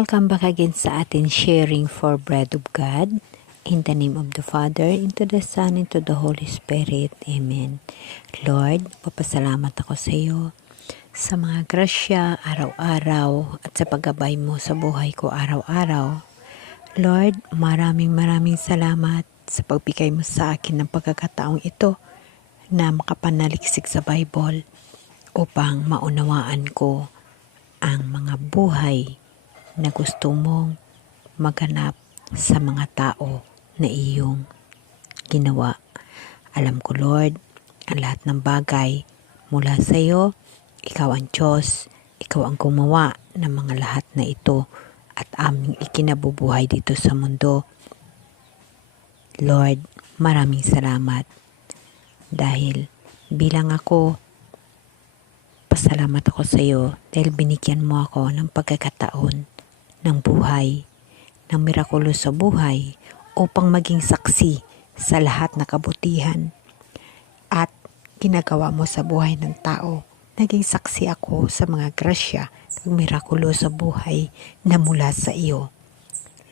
Welcome back again sa atin sharing for bread of God. In the name of the Father, into the Son, into the Holy Spirit. Amen. Lord, papasalamat ako sa iyo sa mga grasya araw-araw at sa paggabay mo sa buhay ko araw-araw. Lord, maraming salamat sa pagbigay mo sa akin ng pagkakataong ito na makapanaliksik sa Bible upang maunawaan ko ang mga buhay na gusto mong maganap sa mga tao na iyong ginawa. Alam ko, Lord, ang lahat ng bagay mula sa iyo, ikaw ang Diyos, ikaw ang gumawa ng mga lahat na ito at aming ikinabubuhay dito sa mundo. Lord, maraming salamat dahil bilang ako, pasalamat ako sa iyo dahil binigyan mo ako ng pagkakataon ng buhay, ng mirakulo sa buhay upang maging saksi sa lahat na kabutihan at ginagawa mo sa buhay ng tao. Naging saksi ako sa mga grasya at mirakulo sa buhay na mula sa iyo.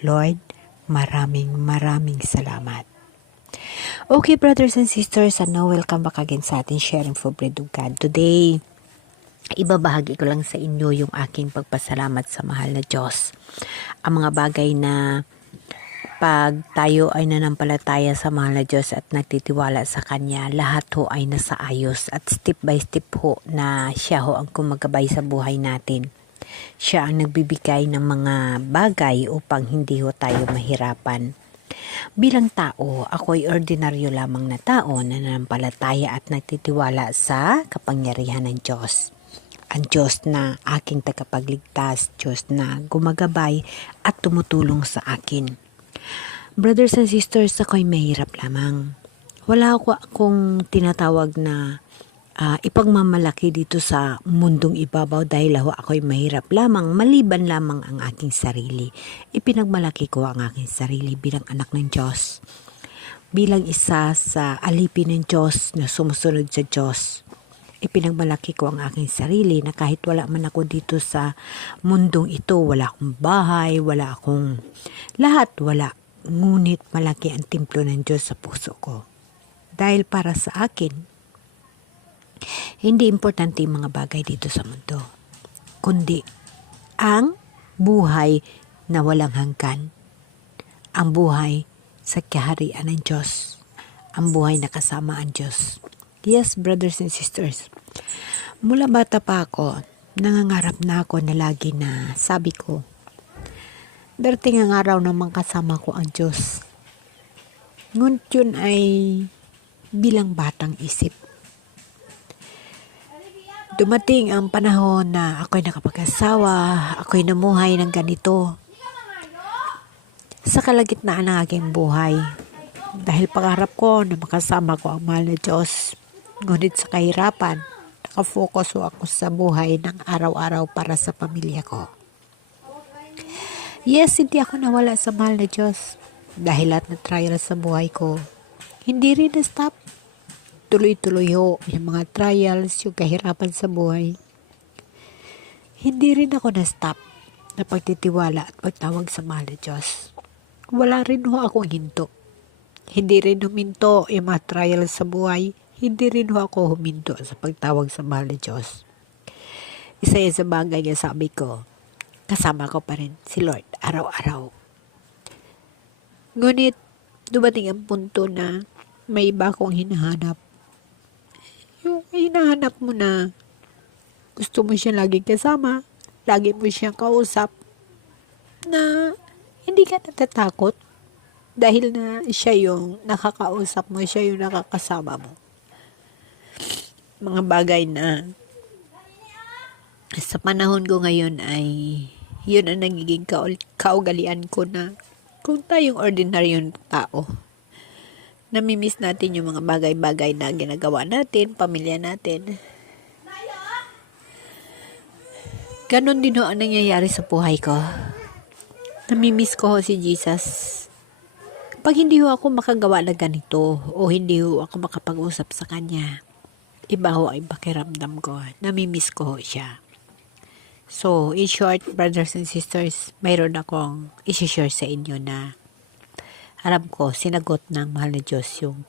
Lord, maraming salamat. Okay, brothers and sisters, and now welcome back again sa ating sharing for bread of God. Today, ibabahagi ko lang sa inyo yung aking pagpasalamat sa mahal na Diyos. Ang mga bagay na pag tayo ay nanampalataya sa mahal na Diyos at nagtitiwala sa Kanya, lahat ho ay nasa ayos at step by step ho na siya ho ang kumagabay sa buhay natin. Siya ang nagbibigay ng mga bagay upang hindi ho tayo mahirapan. Bilang tao, ako ay ordinaryo lamang na tao na nanampalataya at nagtitiwala sa kapangyarihan ng Diyos. Ang Diyos na aking tagapagligtas, Diyos na gumagabay at tumutulong sa akin. Brothers and sisters, ako'y mahirap lamang. Wala akong tinatawag na ipagmamalaki dito sa mundong ibabaw dahil ako'y mahirap lamang, maliban lamang ang aking sarili. Ipinagmalaki ko ang aking sarili bilang anak ng Diyos, bilang isa sa alipin ng Diyos na sumusunod sa Diyos. Ipinagmalaki ko ang aking sarili na kahit wala man ako dito sa mundong ito, wala akong bahay, wala akong lahat, wala. Ngunit malaki ang templo ng Diyos sa puso ko. Dahil para sa akin, hindi importante yung mga bagay dito sa mundo, kundi ang buhay na walang hanggan, ang buhay sa kaharian ng Diyos, ang buhay na kasama ang Diyos. Yes, brothers and sisters, mula bata pa ako, nangangarap na ako na lagi na sabi ko, darating ang araw na kasama ko ang Diyos. Ngunit yun ay bilang batang isip. Dumating ang panahon na ako'y nakapag-asawa, ako'y namuhay ng ganito. Sa kalagitnaan ng aking buhay, dahil pangarap ko na makasama ko ang mahal na Diyos, ngunit sa kahirapan, nakafocus ako sa buhay ng araw-araw para sa pamilya ko. Yes, hindi ako nawala sa mahal na Diyos dahil lahat na trial sa buhay ko, hindi rin na-stop. Tuloy-tuloy ho yung mga trials, yung kahirapan sa buhay. Hindi rin ako na-stop na pagtitiwala at pagtawag sa mahal na Diyos. Wala rin ho akong hinto. Hindi rin huminto yung mga trials sa buhay. Hindi rin ho ako huminto sa pagtawag sa mahal na Diyos. Isa yan sa bagay na sabi ko, kasama ko pa rin si Lord araw-araw. Ngunit dumating ang punto na may iba akong hinahanap. Yung hinahanap mo na gusto mo siya laging kasama, lagi mo siyang kausap, na hindi ka natatakot dahil na siya yung nakakausap mo, siya yung nakakasama mo. Mga bagay na sa panahon ko ngayon ay yun ang nagiging kaugalian ko na kung tayong ordinaryong tao, namimiss natin yung mga bagay-bagay na ginagawa natin, pamilya natin. Ganon din ho ang nangyayari sa buhay ko. Namimiss ko ho si Jesus. Pag hindi ho ako makagawa na ganito o hindi ho ako makapag-usap sa Kanya, iba ho ay pakiramdam ko. Namimiss ko ho siya. So, in short, brothers and sisters, mayroon akong isi-share sa inyo na alam ko, sinagot ng mahal na Diyos yung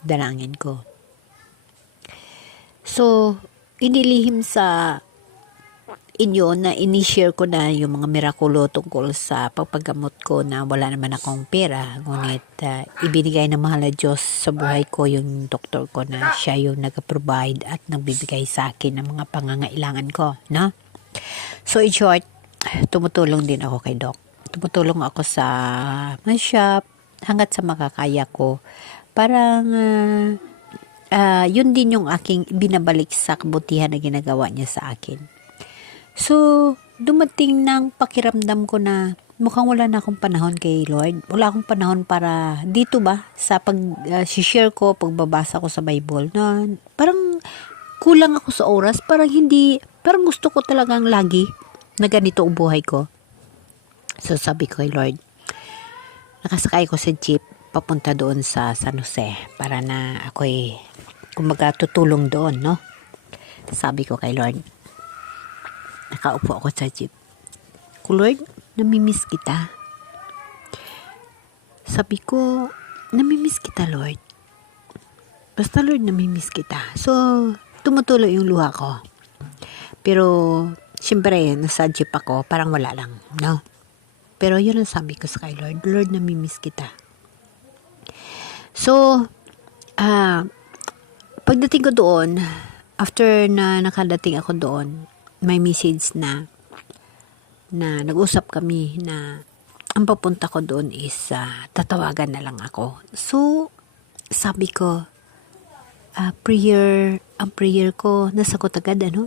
dalangin ko. So, inilihim sa inyo na ini-share ko na yung mga mirakulo tungkol sa pagpagamot ko na wala naman akong pera. Ngunit ibinigay ng mahal na Diyos sa buhay ko yung doktor ko na siya yung nag-provide at nagbibigay sa akin ng mga pangangailangan ko. No? So in short, tumutulong din ako kay Doc. Tumutulong ako sa my shop hanggat sa makakaya ko. Parang yun din yung aking binabalik sa kabutihan na ginagawa niya sa akin. So, dumating ng pakiramdam ko na mukhang wala na akong panahon kay Lord. Wala akong panahon para dito ba sa pag-share ko, pagbabasa ko sa Bible. Na parang kulang ako sa oras. Parang gusto ko talagang lagi na ganito ang buhay ko. So, sabi ko kay Lord, nakasakay ko sa jeep papunta doon sa San Jose para na ako'y kumbaga tutulong doon, no? Sabi ko kay Lord, nakaupo ako sa jeep. Lord, namimiss kita. Sabi ko, namimiss kita, Lord. Basta Lord, namimiss kita. So, tumutulo yung luha ko. Pero, siyempre, nasa jeep ako, parang wala lang, no? Pero yun ang sabi ko sa kay Lord, Lord, namimiss kita. So, pagdating ko doon, after na nakadating ako doon, may message na nag-usap kami na ang papunta ko doon is tatawagan na lang ako. So, sabi ko, ang prayer ko, nasagot agad, ano?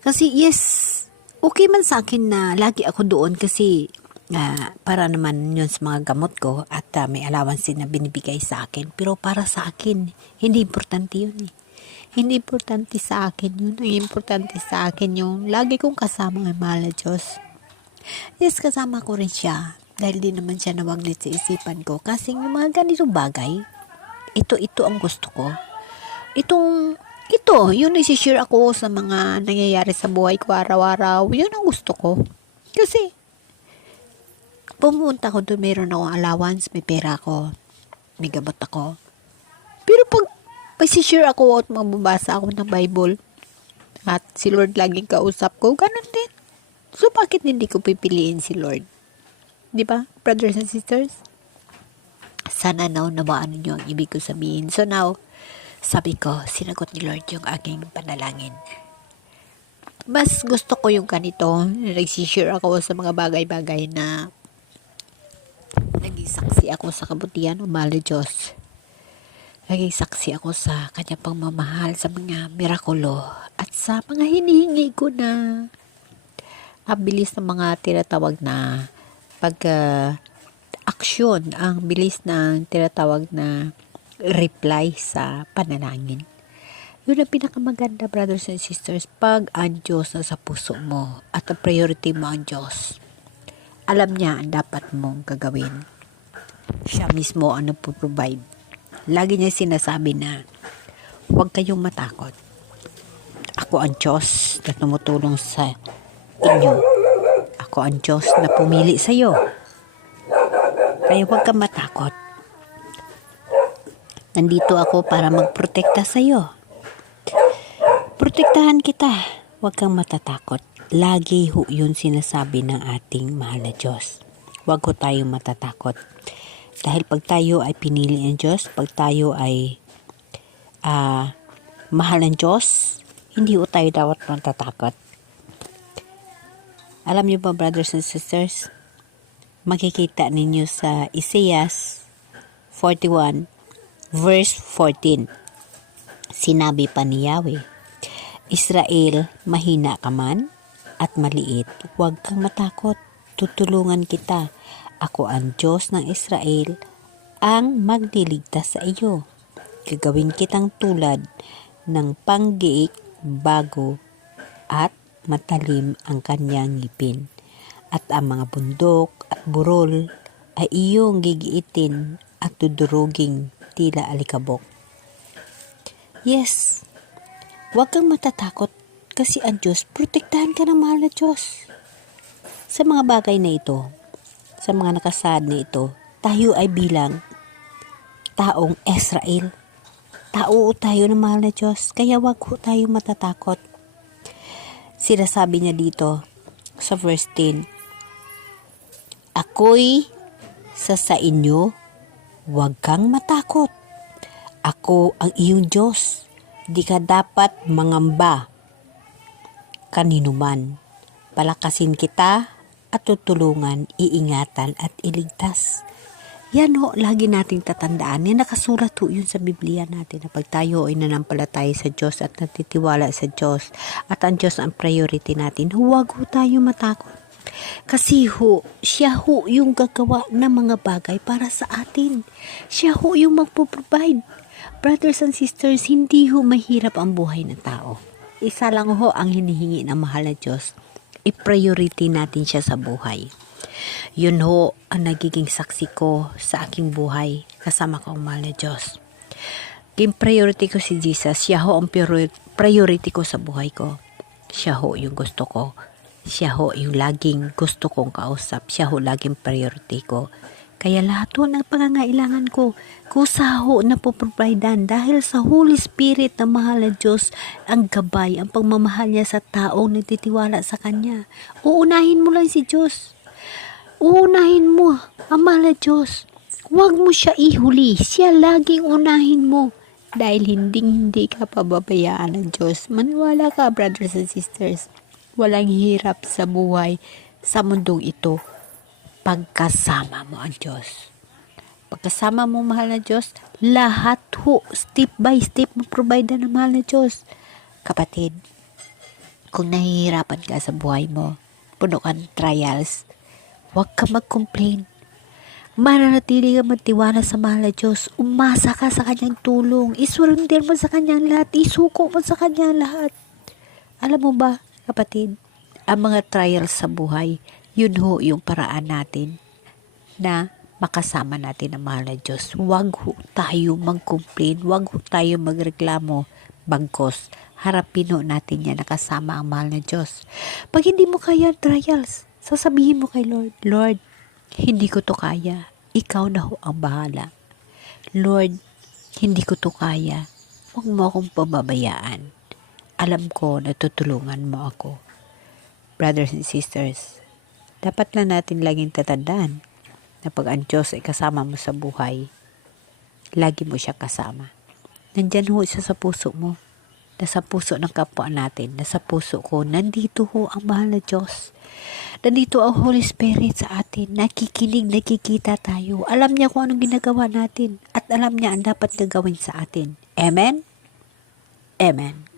Kasi yes, okay man sa akin na lagi ako doon kasi para naman yun sa mga gamot ko at may allowance na binibigay sa akin. Pero para sa akin, hindi importante yun eh. Hindi importante sa akin yun. Ang importante sa akin yung lagi kong kasama ang mahal na Diyos. Yes, kasama ko rin siya. Dahil di naman siya nawaglit sa isipan ko. Kasi yung mga ganitong bagay, ito ang gusto ko. Yung isi-share ako sa mga nangyayari sa buhay ko araw-araw. Yun ang gusto ko. Kasi, pumunta ko doon, mayroon akong allowance, may pera ako, may gamot ako. Pero pag share ako at magbabasa ako ng Bible at si Lord laging kausap ko, ganun din. So, bakit hindi ko pipiliin si Lord? Di ba, brothers and sisters? Sana nawaan ninyo ang ibig ko sabihin. So now, sabi ko, sinagot ni Lord yung aking panalangin. Mas gusto ko yung ganito, nag-share ako sa mga bagay-bagay na naging saksi ako sa kabutihan ng mahal na Diyos. Naging saksi ako sa kanyang pagmamahal, sa mga mirakulo, at sa mga hinihingi ko na ang bilis ng mga tinatawag na pag-aksyon, ang bilis ng tinatawag na reply sa panalangin. Yun ang pinakamaganda, brothers and sisters, pag ang Diyos na sa puso mo at ang priority mo ang Diyos. Alam niya ang dapat mong gagawin. Siya mismo ang nagpo-provide. Lagi niya sinasabi na huwag kayong matakot. Ako ang Diyos na tumutulong sa inyo. Ako ang Diyos na pumili sa iyo. Kaya huwag kang matakot. Nandito ako para magprotekta sa iyo. Protektahan kita. Huwag kang matatakot. Lagi ho yun sinasabi ng ating mahal na Diyos. Huwag ho tayong matatakot. Dahil pag tayo ay pinili ng Diyos, pag tayo ay mahal ng Diyos, hindi ho tayo dapat matatakot. Alam niyo ba, brothers and sisters, makikita ninyo sa Isaiah 41 verse 14. Sinabi pa ni Yahweh, Israel, mahina ka man at maliit, huwag kang matakot, tutulungan kita. Ako ang Diyos ng Israel, ang magliligtas sa iyo. Gagawin kitang tulad ng panggiik, bago at matalim ang kanyang ngipin. At ang mga bundok at burol ay iyong gigiitin at duduruging tila alikabok. Yes, huwag kang matatakot. Kasi ang Diyos, protektahan ka ng mahal na Diyos. Sa mga bagay na ito, sa mga nakasaad na ito, tayo ay bilang taong Israel. Tao tayo ng mahal na Diyos, kaya wag ho tayo matatakot. Sinasabi niya dito sa verse 10, ako'y sa inyo, wag kang matakot. Ako ang iyong Diyos, di ka dapat mangamba kanino man. Palakasin kita at tutulungan, iingatan at iligtas. Yan ho, lagi nating tatandaan. Yan nakasulat ho yun sa Biblia natin na pag tayo ay nanampalataya sa Diyos at natitiwala sa Diyos at ang Diyos ang priority natin, huwag ho tayo matakot. Kasi ho, siya ho yung gagawa ng mga bagay para sa atin. Siya ho yung magpo-provide. Brothers and sisters, hindi ho mahirap ang buhay ng tao. Isa lang ho ang hinihingi ng mahal na Diyos. I-priority natin siya sa buhay. Yun ho ang nagiging saksi ko sa aking buhay kasama ko ang mahal na Diyos. Yung priority ko si Jesus, siya ho ang priority ko sa buhay ko. Siya ho yung gusto ko. Siya ho yung laging gusto kong kausap. Siya ho laging priority ko. Kaya lahat ho ng pangangailangan ko, kusa ho na poprovidean dahil sa Holy Spirit na mahal na Diyos, ang gabay, ang pagmamahal niya sa taong nagtitiwala sa Kanya. Uunahin mo lang si Diyos. Uunahin mo ang mahal na Diyos. Huwag mo siya ihuli. Siya laging unahin mo. Dahil hindi ka pababayaan ng Diyos. Maniwala ka, brothers and sisters. Walang hirap sa buhay sa mundong ito pagkasama mo ang Diyos. Pagkasama mo mahal na Diyos, lahat ho, step by step mo provide ng mahal na Diyos. Kapatid, kung nahihirapan ka sa buhay mo, puno ka ng trials, huwag ka mag-complain. Mananatili ka magtiwala sa mahal na Diyos. Umasa ka sa Kanyang tulong. Isurrender mo sa Kanyang lahat. Isuko mo sa Kanyang lahat. Alam mo ba, kapatid, ang mga trials sa buhay, yun ho yung paraan natin na makasama natin ang mahal na Diyos. Huwag ho tayo mag-complain. Huwag ho tayo magreklamo. Bagkos, harapin ho natin yan nakasama ang mahal na Diyos. Pag hindi mo kaya trials, sasabihin mo kay Lord, Lord, hindi ko to kaya. Ikaw na ho ang bahala. Lord, hindi ko to kaya. Huwag mo akong pababayaan. Alam ko na tutulungan mo ako. Brothers and sisters, dapat lang natin laging tatandaan na pag ang Diyos ay kasama mo sa buhay, lagi mo siya kasama. Nandyan ho siya sa puso mo. Nasa puso ng kapwa natin. Nasa puso ko. Nandito ho ang mahal na Diyos. Nandito ang Holy Spirit sa atin. Nakikinig, nakikita tayo. Alam niya kung anong ginagawa natin. At alam niya ang dapat gagawin sa atin. Amen? Amen.